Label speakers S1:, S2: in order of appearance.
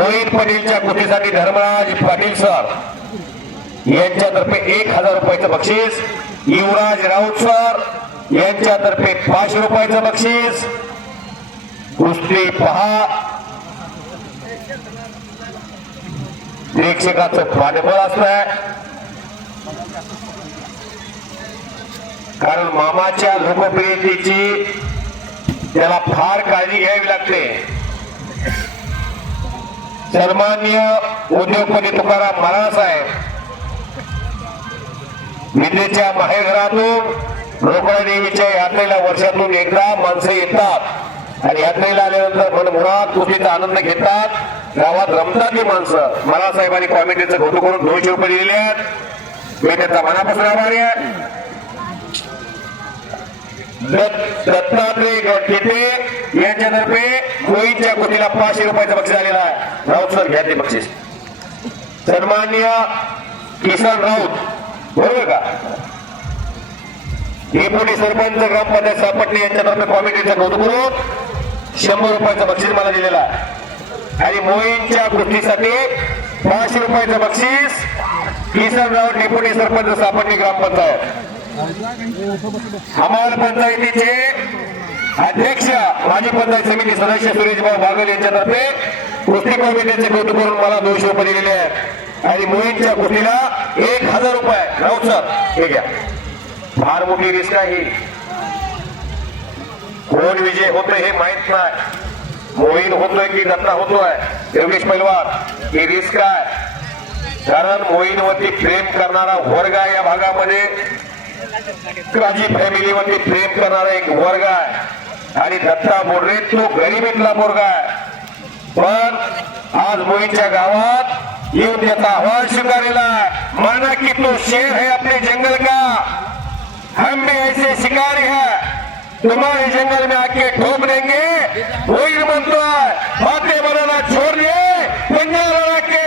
S1: मोहित पाटीलच्या कृतीसाठी धर्मराज पाटील सर. यांच्यातर्फे एक हजार रुपयाचं बक्षीस. युवराज राऊत सर यांच्यातर्फे पाचशे रुपयाचं बक्षीस. कुस्ती पहा. प्रेक्षकाचं पाठबळ असणार कारण मामाच्या लोकप्रियतेची त्याला फार काळजी घ्यावी लागते. सन्मान्य उद्योगपती तुकाराम महाराज विजेच्या माहेरघरातून रोकडा देवीच्या यात्रेला वर्षातून एकदा माणसं येतात. आणि यात्रेला आल्यानंतर मनमुरात कुस्तीचा आनंद घेतात. गावात रमतात ही माणसं. मला कॉमेडीचं कौतुक करून दोनशे रुपये दिलेले आहेत. मी त्यांचा मनापासून आभारी आहे. दत्तात्रय गटकेटे यांच्यातर्फे मोहितच्या कृतीला पाचशे रुपयाचं बक्षीस आलेला आहे. राऊत सर घ्या ते बक्षीस. सन्मान्य किसन राऊत बरोबर का? डेप्युटी सरपंच ग्रामपंचायत सापटणे यांच्यातर्फे कॉमिटीचं कौतुक करून शंभर रुपयाचं बक्षीस मला दिलेला आहे. आणि मोहींच्या कृतीसाठी पाचशे रुपयाचं बक्षीस किसन राऊत डेप्युटी सरपंच सापटणे ग्रामपंचायत. हमाल पंचायतीचे अध्यक्ष माजी पंचायत समिती सदस्य सुरेशभाऊ बागल यांच्यातर्फे कुस्ती कमिटीचे कौतुक करून मला दोनशे रुपये दिलेले आहेत. आणि मुलींच्या कुस्तीला एक हजार रुपये. राऊत सर हे घ्या. फार मोठी रिस्क आहे ही. कोण विजय होतोय हे माहीत नाही. मोहीन होतोय की दत्ता होतोय? योगेश पैलवान ही रिस्क आहे. कारण मोहीनवरती प्रेम करणारा वर्ग आहे या भागामध्ये. राजी फॅमिलीवरती प्रेम करणारा एक वर्ग आहे. आणि दत्ता बोर्डे तो गरिबीतला मुलगा आहे. पण आज मोहीच्या गावात येऊन त्याचा अहवाल स्वीकारलेला आहे. माना की तो शेर है अपने जंगल का? हम भी ऐसे शिकारी है. तुम्हारे जंगल में आके ठोक देंगे. वही म्हणतो आहे. बातें बनाना छोड़ दिए. पंजाब के